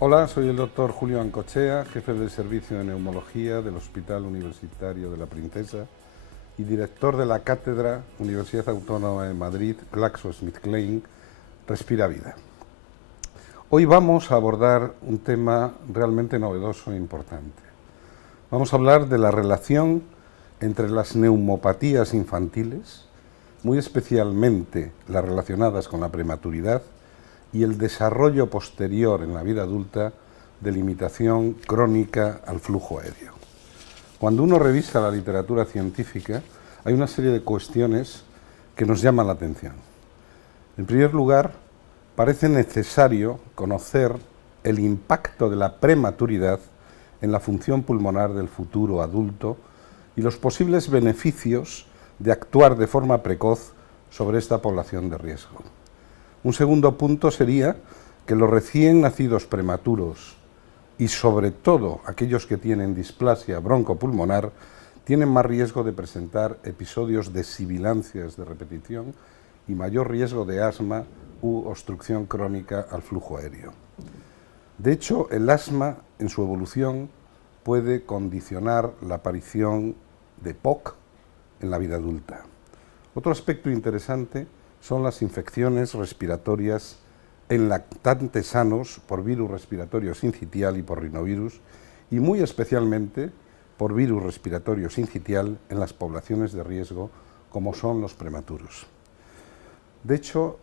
Hola, soy el doctor Julio Ancochea, jefe del Servicio de Neumología del Hospital Universitario de la Princesa y director de la Cátedra Universidad Autónoma de Madrid, GlaxoSmithKline, Respira Vida. Hoy vamos a abordar un tema realmente novedoso e importante. Vamos a hablar de la relación entre las neumopatías infantiles, muy especialmente las relacionadas con la prematuridad, y el desarrollo posterior en la vida adulta de limitación crónica al flujo aéreo. Cuando uno revisa la literatura científica, hay una serie de cuestiones que nos llaman la atención. En primer lugar, parece necesario conocer el impacto de la prematuridad en la función pulmonar del futuro adulto y los posibles beneficios de actuar de forma precoz sobre esta población de riesgo. Un segundo punto sería que los recién nacidos prematuros y sobre todo aquellos que tienen displasia broncopulmonar tienen más riesgo de presentar episodios de sibilancias de repetición y mayor riesgo de asma u obstrucción crónica al flujo aéreo. De hecho, el asma en su evolución puede condicionar la aparición de POC en la vida adulta. Otro aspecto interesante son las infecciones respiratorias en lactantes sanos por virus respiratorio sincitial y por rinovirus, y muy especialmente por virus respiratorio sincitial en las poblaciones de riesgo como son los prematuros. De hecho,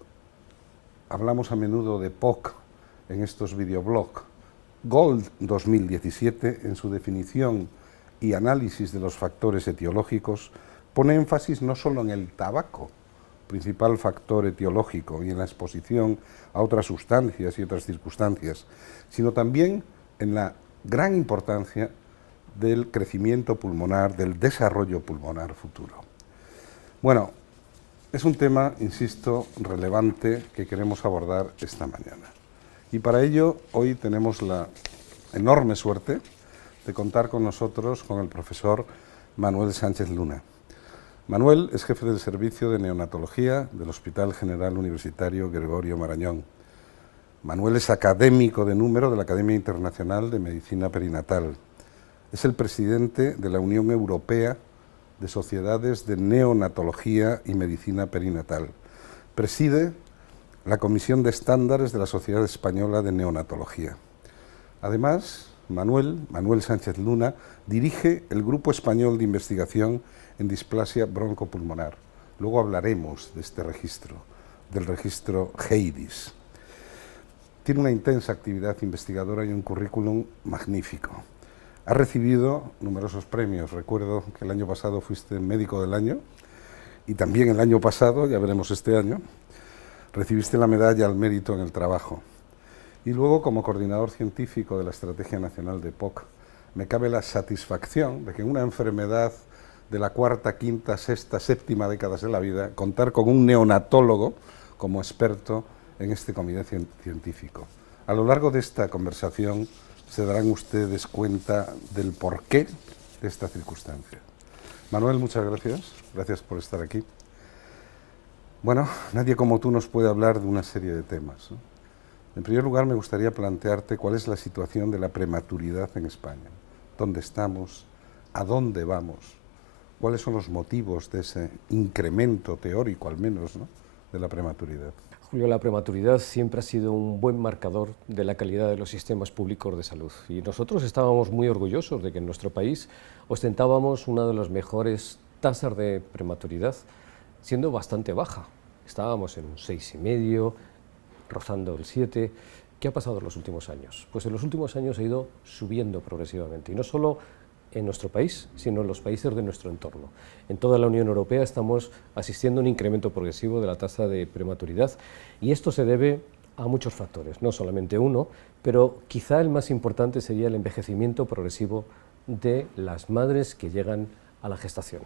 hablamos a menudo de POC en estos videoblogs. Gold 2017, en su definición y análisis de los factores etiológicos, pone énfasis no solo en el tabaco, principal factor etiológico, y en la exposición a otras sustancias y otras circunstancias, sino también en la gran importancia del crecimiento pulmonar, del desarrollo pulmonar futuro. Bueno, es un tema, insisto, relevante que queremos abordar esta mañana. Y para ello, hoy tenemos la enorme suerte de contar con nosotros con el profesor Manuel Sánchez Luna. Manuel es jefe del Servicio de Neonatología del Hospital General Universitario Gregorio Marañón. Manuel es académico de número de la Academia Internacional de Medicina Perinatal. Es el presidente de la Unión Europea de Sociedades de Neonatología y Medicina Perinatal. Preside la Comisión de Estándares de la Sociedad Española de Neonatología. Además, Manuel Sánchez Luna dirige el Grupo Español de Investigación en Displasia Broncopulmonar. Luego hablaremos de este registro, del registro HEIDIS. Tiene una intensa actividad investigadora y un currículum magnífico. Ha recibido numerosos premios. Recuerdo que el año pasado fuiste médico del año y también el año pasado, ya veremos este año, recibiste la medalla al mérito en el trabajo. Y luego, como coordinador científico de la Estrategia Nacional de POC, me cabe la satisfacción de que en una enfermedad de la cuarta, quinta, sexta, séptima décadas de la vida, contar con un neonatólogo como experto en este comité científico. A lo largo de esta conversación se darán ustedes cuenta del porqué de esta circunstancia. Manuel, muchas gracias. Gracias por estar aquí. Bueno, nadie como tú nos puede hablar de una serie de temas, ¿no? En primer lugar, me gustaría plantearte cuál es la situación de la prematuridad en España. ¿Dónde estamos? ¿A dónde vamos? ¿Cuáles son los motivos de ese incremento teórico, al menos, ¿no?, de la prematuridad? Julio, la prematuridad siempre ha sido un buen marcador de la calidad de los sistemas públicos de salud. Y nosotros estábamos muy orgullosos de que en nuestro país ostentábamos una de las mejores tasas de prematuridad, siendo bastante baja. Estábamos en un 6,5, rozando el 7. ¿Qué ha pasado en los últimos años? Pues en los últimos años ha ido subiendo progresivamente, y no solo en nuestro país, sino en los países de nuestro entorno. En toda la Unión Europea estamos asistiendo a un incremento progresivo de la tasa de prematuridad, y esto se debe a muchos factores, no solamente uno, pero quizá el más importante sería el envejecimiento progresivo de las madres que llegan a la gestación.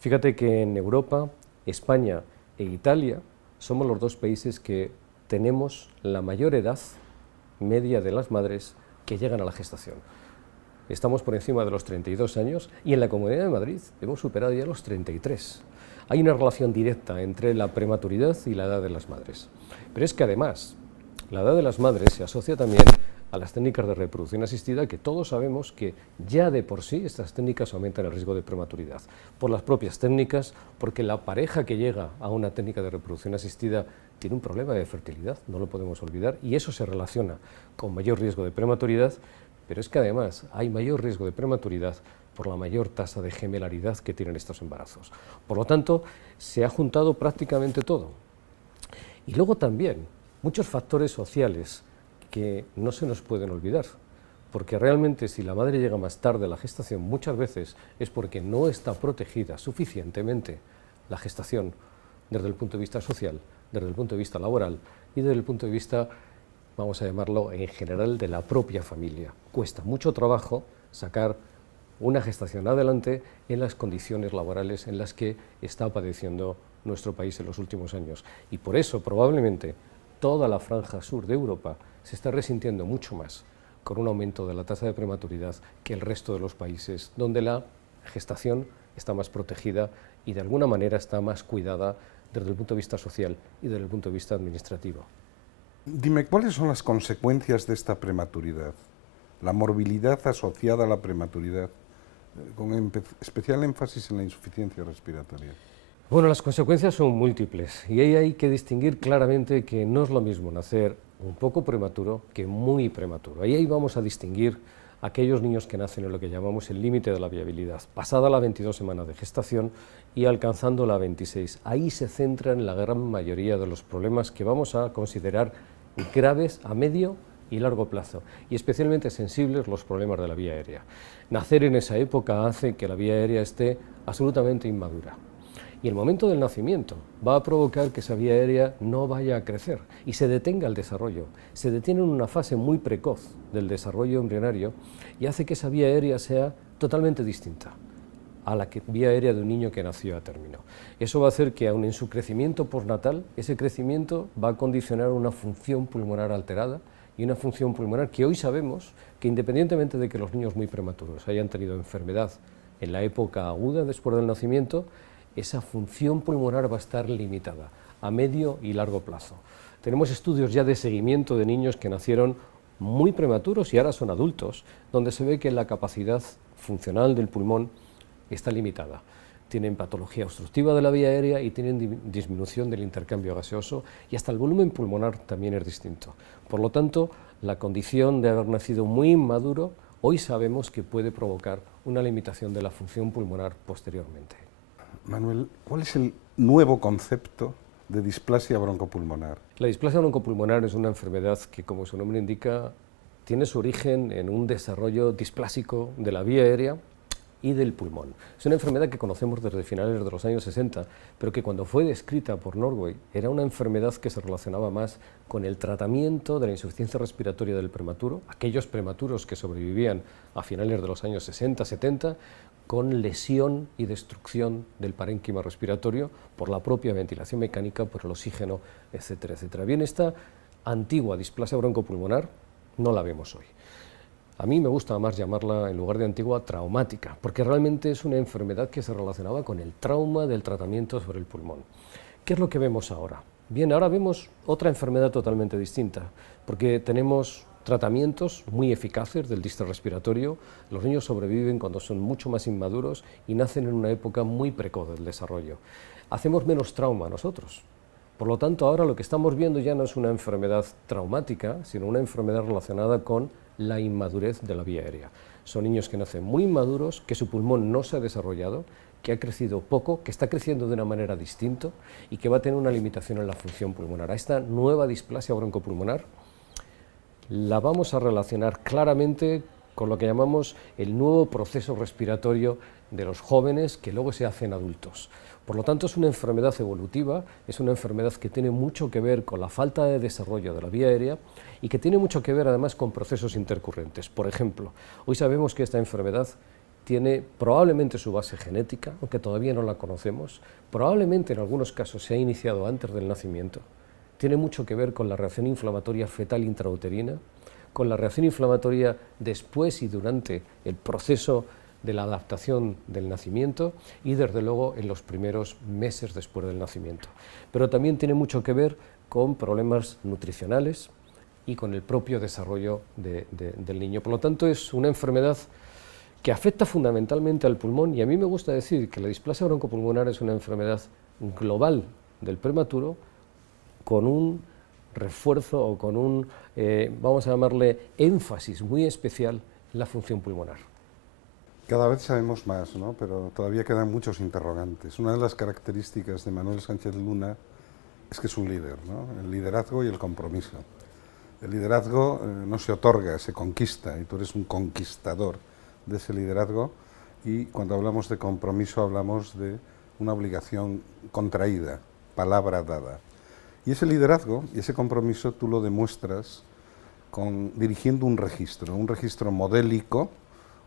Fíjate que en Europa, España e Italia somos los dos países que tenemos la mayor edad media de las madres que llegan a la gestación. Estamos por encima de los 32 años y en la Comunidad de Madrid hemos superado ya los 33. Hay una relación directa entre la prematuridad y la edad de las madres. Pero es que además, la edad de las madres se asocia también a las técnicas de reproducción asistida, que todos sabemos que ya de por sí estas técnicas aumentan el riesgo de prematuridad. Por las propias técnicas, porque la pareja que llega a una técnica de reproducción asistida tiene un problema de fertilidad, no lo podemos olvidar, y eso se relaciona con mayor riesgo de prematuridad, pero es que además hay mayor riesgo de prematuridad por la mayor tasa de gemelaridad que tienen estos embarazos. Por lo tanto, se ha juntado prácticamente todo. Y luego también muchos factores sociales que no se nos pueden olvidar, porque realmente si la madre llega más tarde a la gestación, muchas veces es porque no está protegida suficientemente la gestación desde el punto de vista social, desde el punto de vista laboral y desde el punto de vista, vamos a llamarlo en general, de la propia familia. Cuesta mucho trabajo sacar una gestación adelante en las condiciones laborales en las que está padeciendo nuestro país en los últimos años. Y por eso probablemente toda la franja sur de Europa se está resintiendo mucho más con un aumento de la tasa de prematuridad que el resto de los países donde la gestación está más protegida y de alguna manera está más cuidada desde el punto de vista social y desde el punto de vista administrativo. Dime, ¿cuáles son las consecuencias de esta prematuridad? La morbilidad asociada a la prematuridad, con especial énfasis en la insuficiencia respiratoria. Bueno, las consecuencias son múltiples y ahí hay que distinguir claramente que no es lo mismo nacer un poco prematuro que muy prematuro. Ahí vamos a distinguir aquellos niños que nacen en lo que llamamos el límite de la viabilidad, pasada la 22 semanas de gestación y alcanzando la 26. Ahí se centran la gran mayoría de los problemas que vamos a considerar graves a medio y largo plazo, y especialmente sensibles los problemas de la vía aérea. Nacer en esa época hace que la vía aérea esté absolutamente inmadura. Y el momento del nacimiento va a provocar que esa vía aérea no vaya a crecer y se detenga el desarrollo. Se detiene en una fase muy precoz del desarrollo embrionario y hace que esa vía aérea sea totalmente distinta a la vía aérea de un niño que nació a término. Eso va a hacer que aun en su crecimiento postnatal, ese crecimiento va a condicionar una función pulmonar alterada y una función pulmonar que hoy sabemos que independientemente de que los niños muy prematuros hayan tenido enfermedad en la época aguda después del nacimiento, esa función pulmonar va a estar limitada a medio y largo plazo. Tenemos estudios ya de seguimiento de niños que nacieron muy prematuros y ahora son adultos, donde se ve que la capacidad funcional del pulmón está limitada. Tienen patología obstructiva de la vía aérea y tienen disminución del intercambio gaseoso y hasta el volumen pulmonar también es distinto. Por lo tanto, la condición de haber nacido muy inmaduro, hoy sabemos que puede provocar una limitación de la función pulmonar posteriormente. Manuel, ¿cuál es el nuevo concepto de displasia broncopulmonar? La displasia broncopulmonar es una enfermedad que, como su nombre indica, tiene su origen en un desarrollo displásico de la vía aérea y del pulmón. Es una enfermedad que conocemos desde finales de los años 60, pero que cuando fue descrita por Norway era una enfermedad que se relacionaba más con el tratamiento de la insuficiencia respiratoria del prematuro, aquellos prematuros que sobrevivían a finales de los años 60, 70, con lesión y destrucción del parénquima respiratorio por la propia ventilación mecánica, por el oxígeno, etcétera, etcétera. Bien, esta antigua displasia broncopulmonar no la vemos hoy. A mí me gusta más llamarla, en lugar de antigua, traumática, porque realmente es una enfermedad que se relacionaba con el trauma del tratamiento sobre el pulmón. ¿Qué es lo que vemos ahora? Bien, ahora vemos otra enfermedad totalmente distinta, porque tenemos tratamientos muy eficaces del distrés respiratorio. Los niños sobreviven cuando son mucho más inmaduros y nacen en una época muy precoz del desarrollo. Hacemos menos trauma nosotros. Por lo tanto, ahora lo que estamos viendo ya no es una enfermedad traumática, sino una enfermedad relacionada con la inmadurez de la vía aérea. Son niños que nacen muy inmaduros, que su pulmón no se ha desarrollado, que ha crecido poco, que está creciendo de una manera distinta y que va a tener una limitación en la función pulmonar. A esta nueva displasia broncopulmonar la vamos a relacionar claramente con lo que llamamos el nuevo proceso respiratorio de los jóvenes que luego se hacen adultos. Por lo tanto, es una enfermedad evolutiva, es una enfermedad que tiene mucho que ver con la falta de desarrollo de la vía aérea y que tiene mucho que ver además con procesos intercurrentes. Por ejemplo, hoy sabemos que esta enfermedad tiene probablemente su base genética, aunque todavía no la conocemos, probablemente en algunos casos se ha iniciado antes del nacimiento. Tiene mucho que ver con la reacción inflamatoria fetal intrauterina, con la reacción inflamatoria después y durante el proceso de la adaptación del nacimiento y desde luego en los primeros meses después del nacimiento. Pero también tiene mucho que ver con problemas nutricionales, y con el propio desarrollo del niño. Por lo tanto, es una enfermedad que afecta fundamentalmente al pulmón, y a mí me gusta decir que la displasia broncopulmonar es una enfermedad global del prematuro con un refuerzo o con un, vamos a llamarle, énfasis muy especial en la función pulmonar. Cada vez sabemos más, ¿no? Pero todavía quedan muchos interrogantes. Una de las características de Manuel Sánchez Luna es que es un líder, ¿no? El liderazgo y el compromiso. El liderazgo no se otorga, se conquista, y tú eres un conquistador de ese liderazgo, y cuando hablamos de compromiso hablamos de una obligación contraída, palabra dada. Y ese liderazgo y ese compromiso tú lo demuestras dirigiendo un registro modélico,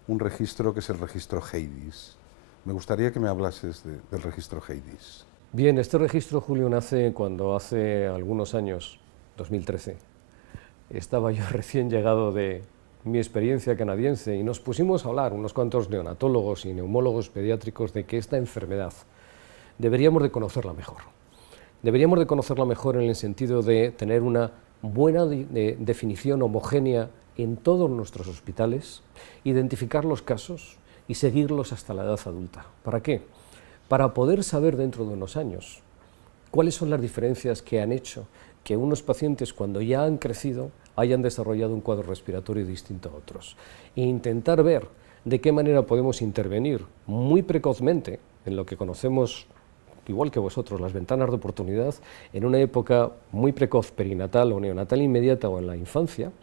un registro que es el registro HEIDIS. Me gustaría que me hablases del registro HEIDIS. Bien, este registro, Julio, nace cuando hace algunos años, 2013, estaba yo recién llegado de mi experiencia canadiense y nos pusimos a hablar, unos cuantos neonatólogos y neumólogos pediátricos, de que esta enfermedad deberíamos de conocerla mejor. Deberíamos de conocerla mejor en el sentido de tener una buena definición homogénea en todos nuestros hospitales, identificar los casos y seguirlos hasta la edad adulta. ¿Para qué? Para poder saber dentro de unos años cuáles son las diferencias que han hecho que unos pacientes, cuando ya han crecido, hayan desarrollado un cuadro respiratorio distinto a otros. E intentar ver de qué manera podemos intervenir muy precozmente en lo que conocemos, igual que vosotros, las ventanas de oportunidad, en una época muy precoz, perinatal o neonatal inmediata o en la infancia,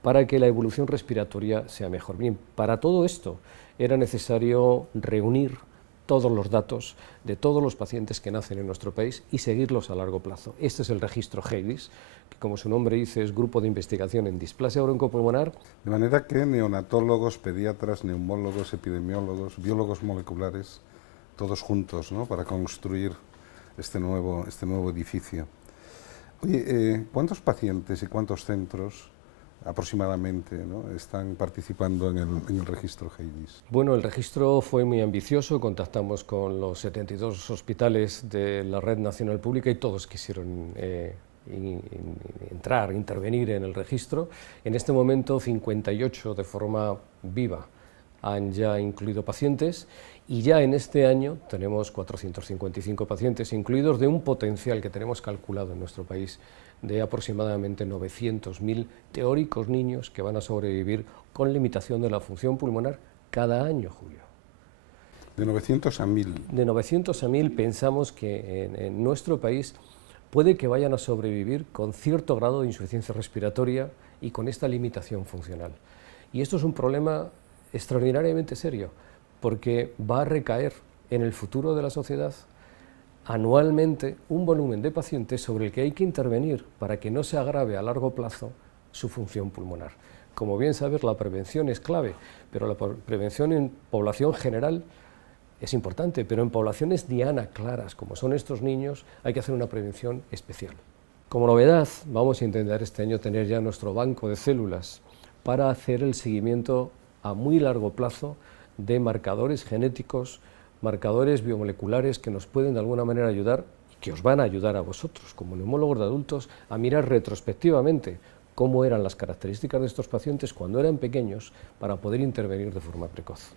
para que la evolución respiratoria sea mejor. Bien, para todo esto era necesario reunir todos los datos de todos los pacientes que nacen en nuestro país y seguirlos a largo plazo. Este es el registro HEIDIS, que como su nombre dice es Grupo de Investigación en Displasia Broncopulmonar. De manera que neonatólogos, pediatras, neumólogos, epidemiólogos, biólogos moleculares, todos juntos, ¿no?, para construir este nuevo edificio. Oye, ¿cuántos pacientes y cuántos centros aproximadamente, ¿no?, están participando en el registro HEIDIS? Bueno, el registro fue muy ambicioso, contactamos con los 72 hospitales de la Red Nacional Pública y todos quisieron intervenir en el registro. En este momento 58 de forma viva han ya incluido pacientes, y ya en este año tenemos 455 pacientes incluidos, de un potencial que tenemos calculado en nuestro país de aproximadamente 900.000 teóricos niños que van a sobrevivir con limitación de la función pulmonar cada año, Julio. De 900 a 1000. De 900 a 1000 pensamos que en nuestro país puede que vayan a sobrevivir con cierto grado de insuficiencia respiratoria y con esta limitación funcional. Y esto es un problema extraordinariamente serio, porque va a recaer en el futuro de la sociedad anualmente un volumen de pacientes sobre el que hay que intervenir para que no se agrave a largo plazo su función pulmonar. Como bien sabes, la prevención es clave, pero la prevención en población general es importante, pero en poblaciones diana claras, como son estos niños, hay que hacer una prevención especial. Como novedad, vamos a intentar este año tener ya nuestro banco de células para hacer el seguimiento a muy largo plazo de marcadores genéticos, marcadores biomoleculares que nos pueden de alguna manera ayudar y que os van a ayudar a vosotros, como neumólogos de adultos, a mirar retrospectivamente cómo eran las características de estos pacientes cuando eran pequeños para poder intervenir de forma precoz.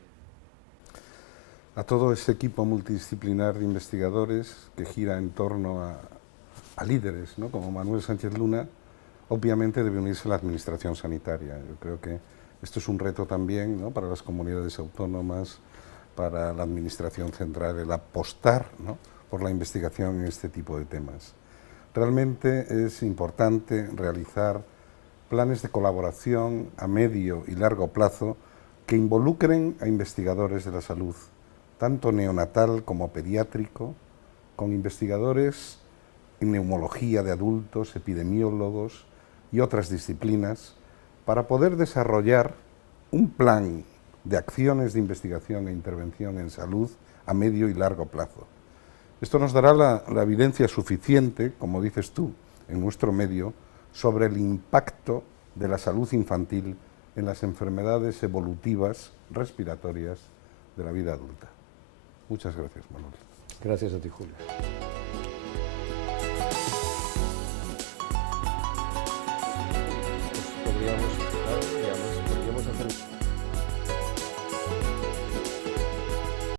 A todo ese equipo multidisciplinar de investigadores que gira en torno a líderes, ¿no?, como Manuel Sánchez Luna, obviamente debe unirse la administración sanitaria. Yo creo que esto es un reto también, ¿no?, para las comunidades autónomas, para la administración central, el apostar, ¿no?, por la investigación en este tipo de temas. Realmente es importante realizar planes de colaboración a medio y largo plazo que involucren a investigadores de la salud, tanto neonatal como pediátrico, con investigadores en neumología de adultos, epidemiólogos y otras disciplinas, para poder desarrollar un plan de acciones de investigación e intervención en salud a medio y largo plazo. Esto nos dará la evidencia suficiente, como dices tú, en nuestro medio, sobre el impacto de la salud infantil en las enfermedades evolutivas respiratorias de la vida adulta. Muchas gracias, Manuel. Gracias a ti, Julio.